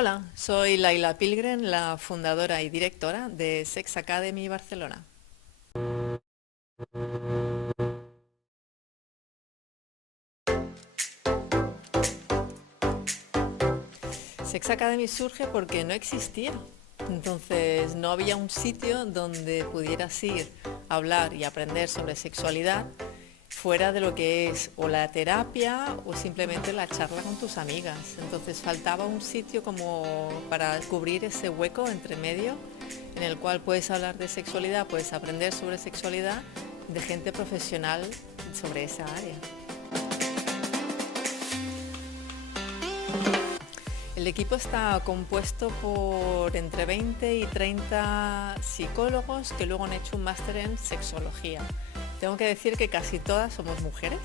Hola, soy Laila Pilgren, la fundadora y directora de Sex Academy Barcelona. Sex Academy surge porque no existía. Entonces no había un sitio donde pudieras ir a hablar y aprender sobre sexualidad fuera de lo que es o la terapia o simplemente la charla con tus amigas. Entonces faltaba un sitio como para cubrir ese hueco entre medio en el cual puedes hablar de sexualidad, puedes aprender sobre sexualidad de gente profesional sobre esa área. El equipo está compuesto por entre 20 y 30 psicólogos que luego han hecho un máster en sexología. Tengo que decir que casi todas somos mujeres,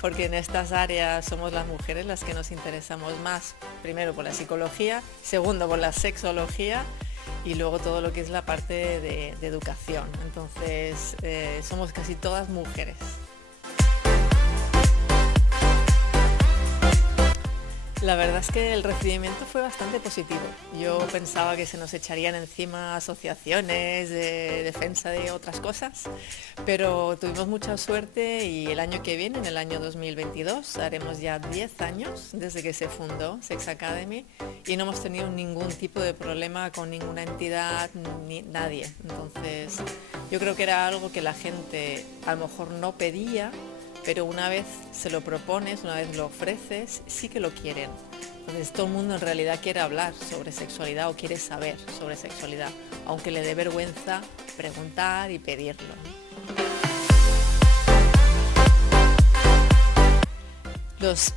porque en estas áreas somos las mujeres las que nos interesamos más, primero por la psicología, segundo por la sexología y luego todo lo que es la parte de educación. Entonces, somos casi todas mujeres. La verdad es que el recibimiento fue bastante positivo. Yo pensaba que se nos echarían encima asociaciones de defensa de otras cosas, pero tuvimos mucha suerte y el año que viene, en el año 2022, haremos ya 10 años desde que se fundó Sex Academy y no hemos tenido ningún tipo de problema con ninguna entidad ni nadie. Entonces, yo creo que era algo que la gente a lo mejor no pedía, pero una vez se lo propones, una vez lo ofreces, sí que lo quieren. Entonces todo el mundo en realidad quiere hablar sobre sexualidad o quiere saber sobre sexualidad, aunque le dé vergüenza preguntar y pedirlo. Los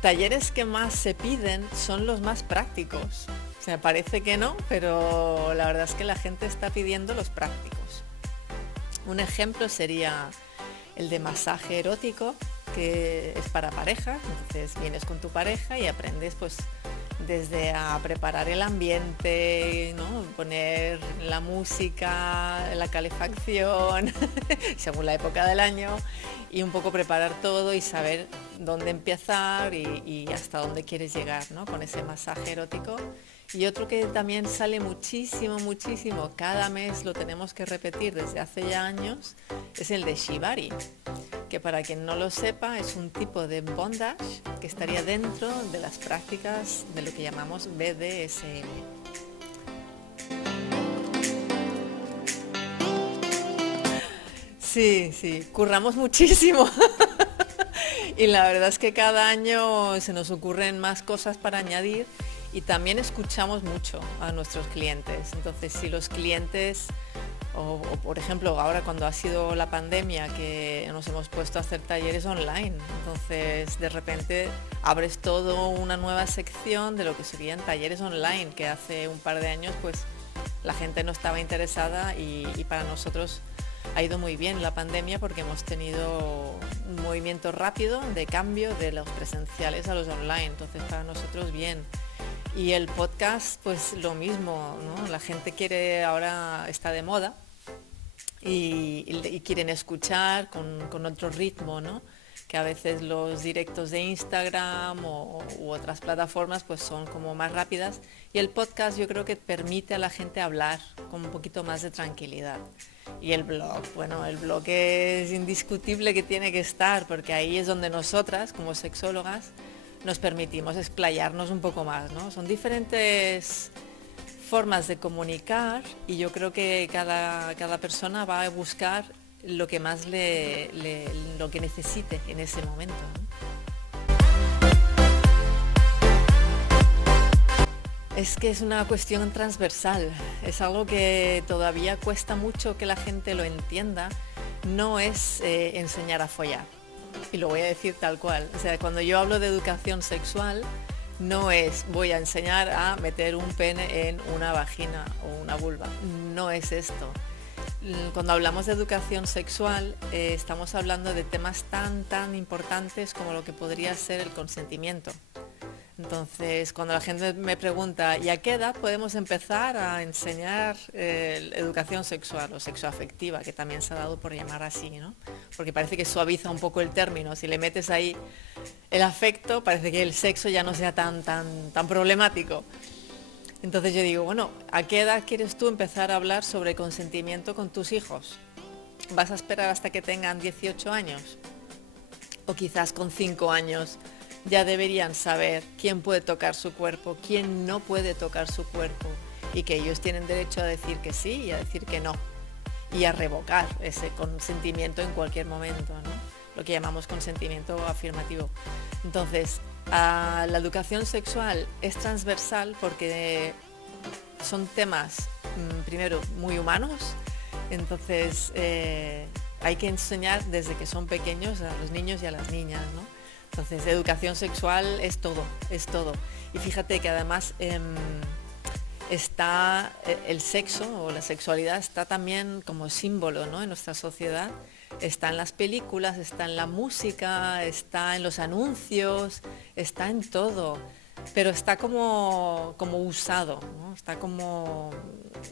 talleres que más se piden son los más prácticos. O sea, parece que no, pero la verdad es que la gente está pidiendo los prácticos. Un ejemplo sería el de masaje erótico, que es para pareja. Entonces vienes con tu pareja y aprendes pues desde a preparar el ambiente, ¿no? Poner la música, la calefacción, según la época del año, y un poco preparar todo y saber dónde empezar y hasta dónde quieres llegar, ¿no? Con ese masaje erótico. Y otro que también sale muchísimo, muchísimo, cada mes lo tenemos que repetir desde hace ya años, es el de Shibari, que para quien no lo sepa es un tipo de bondage que estaría dentro de las prácticas de lo que llamamos BDSM. Sí, sí, curramos muchísimo. Y la verdad es que cada año se nos ocurren más cosas para añadir y también escuchamos mucho a nuestros clientes. Entonces, si los clientes, o por ejemplo, ahora cuando ha sido la pandemia que nos hemos puesto a hacer talleres online, entonces de repente abres todo una nueva sección de lo que serían talleres online, que hace un par de años pues la gente no estaba interesada y para nosotros ha ido muy bien la pandemia porque hemos tenido un movimiento rápido de cambio de los presenciales a los online, entonces para nosotros bien. Y el podcast, pues lo mismo, ¿no? La gente quiere, ahora está de moda y quieren escuchar con otro ritmo, ¿no? Que a veces los directos de Instagram u otras plataformas pues son como más rápidas y el podcast yo creo que permite a la gente hablar con un poquito más de tranquilidad. Y el blog, bueno, el blog es indiscutible que tiene que estar porque ahí es donde nosotras como sexólogas nos permitimos explayarnos un poco más, ¿no? Son diferentes formas de comunicar y yo creo que cada persona va a buscar lo que más lo que necesite en ese momento, ¿no? Es que es una cuestión transversal, es algo que todavía cuesta mucho que la gente lo entienda, no es enseñar a follar. Y lo voy a decir tal cual. O sea, cuando yo hablo de educación sexual, no es voy a enseñar a meter un pene en una vagina o una vulva. No es esto. Cuando hablamos de educación sexual, estamos hablando de temas tan importantes como lo que podría ser el consentimiento. Entonces, cuando la gente me pregunta, ¿y a qué edad podemos empezar a enseñar educación sexual o sexoafectiva, que también se ha dado por llamar así, ¿no? Porque parece que suaviza un poco el término. Si le metes ahí el afecto, parece que el sexo ya no sea tan problemático. Entonces yo digo, bueno, ¿a qué edad quieres tú empezar a hablar sobre consentimiento con tus hijos? ¿Vas a esperar hasta que tengan 18 años? O quizás con 5 años ya deberían saber quién puede tocar su cuerpo, quién no puede tocar su cuerpo, y que ellos tienen derecho a decir que sí y a decir que no, y a revocar ese consentimiento en cualquier momento, ¿no? Lo que llamamos consentimiento afirmativo. Entonces, la educación sexual es transversal porque son temas, primero, muy humanos. Entonces hay que enseñar desde que son pequeños a los niños y a las niñas, ¿no? Entonces educación sexual es todo, es todo. Y fíjate que además está el sexo o la sexualidad está también como símbolo, ¿no? En nuestra sociedad. Está en las películas, está en la música, está en los anuncios, está en todo. Pero está como usado, ¿no? Está como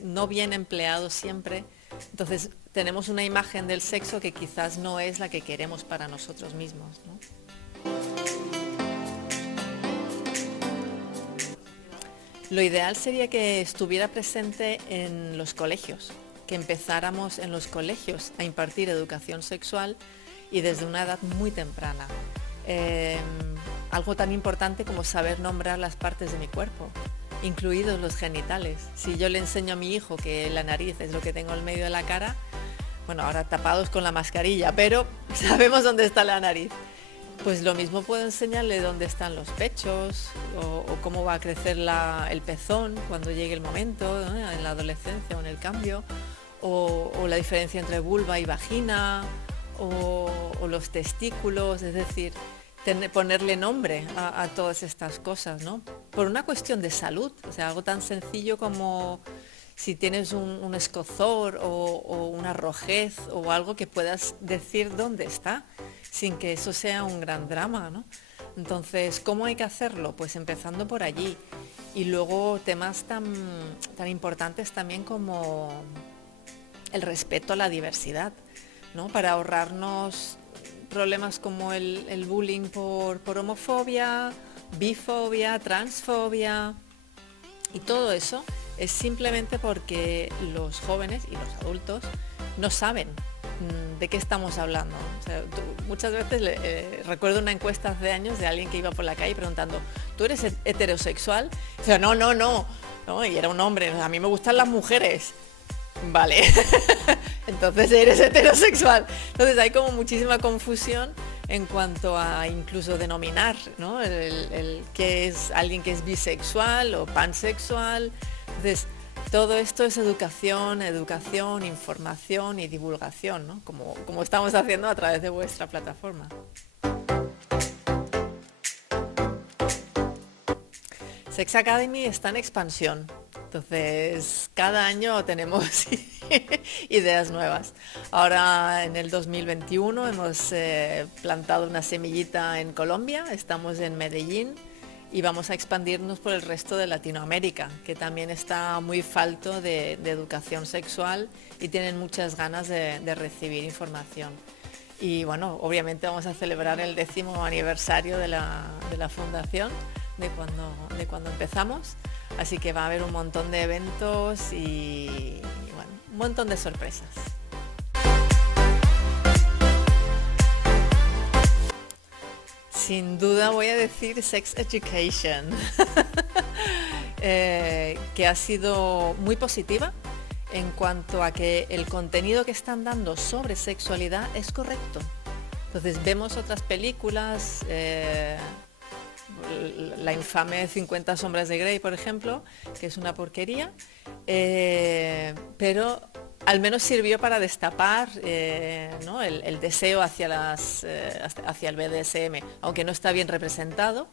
no bien empleado siempre. Entonces tenemos una imagen del sexo que quizás no es la que queremos para nosotros mismos, ¿no? Lo ideal sería que estuviera presente en los colegios, que empezáramos en los colegios a impartir educación sexual y desde una edad muy temprana. Algo tan importante como saber nombrar las partes de mi cuerpo, incluidos los genitales. Si yo le enseño a mi hijo que la nariz es lo que tengo en medio de la cara, bueno, ahora tapados con la mascarilla, pero sabemos dónde está la nariz. Pues lo mismo puedo enseñarle dónde están los pechos o cómo va a crecer el pezón cuando llegue el momento, ¿no? En la adolescencia o en el cambio, o la diferencia entre vulva y vagina, o los testículos, es decir, ponerle nombre a todas estas cosas, ¿no? Por una cuestión de salud, o sea, algo tan sencillo como si tienes un escozor o una rojez o algo que puedas decir dónde está, sin que eso sea un gran drama, ¿no? Entonces, ¿cómo hay que hacerlo? Pues empezando por allí. Y luego temas tan importantes también como el respeto a la diversidad, ¿no? Para ahorrarnos problemas como el bullying por homofobia, bifobia, transfobia, y todo eso es simplemente porque los jóvenes y los adultos no saben de qué estamos hablando. O sea, muchas veces recuerdo una encuesta hace años de alguien que iba por la calle preguntando, ¿tú eres heterosexual? Y yo, no, y era un hombre, a mí me gustan las mujeres. Vale, entonces eres heterosexual. Entonces hay como muchísima confusión en cuanto a incluso denominar, ¿no? el que es alguien que es bisexual o pansexual. Entonces todo esto es educación, información y divulgación, ¿no? Como estamos haciendo a través de vuestra plataforma. Sex Academy está en expansión, entonces cada año tenemos ideas nuevas. Ahora en el 2021 hemos plantado una semillita en Colombia, estamos en Medellín y vamos a expandirnos por el resto de Latinoamérica, que también está muy falto de educación sexual y tienen muchas ganas de recibir información. Y bueno, obviamente vamos a celebrar el 10º aniversario de la fundación, de cuando empezamos, así que va a haber un montón de eventos y bueno, un montón de sorpresas. Sin duda voy a decir Sex Education, que ha sido muy positiva en cuanto a que el contenido que están dando sobre sexualidad es correcto. Entonces vemos otras películas, la infame 50 sombras de Grey, por ejemplo, que es una porquería, pero al menos sirvió para destapar ¿no? el deseo hacia el BDSM, aunque no está bien representado,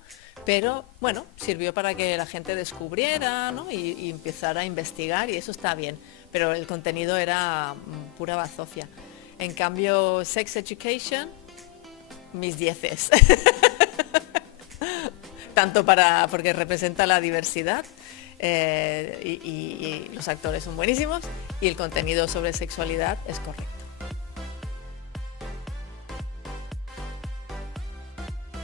pero bueno, sirvió para que la gente descubriera, ¿no? y empezara a investigar, y eso está bien, pero el contenido era pura bazofia. En cambio, Sex Education, mis dieces. Tanto porque representa la diversidad y los actores son buenísimos y el contenido sobre sexualidad es correcto.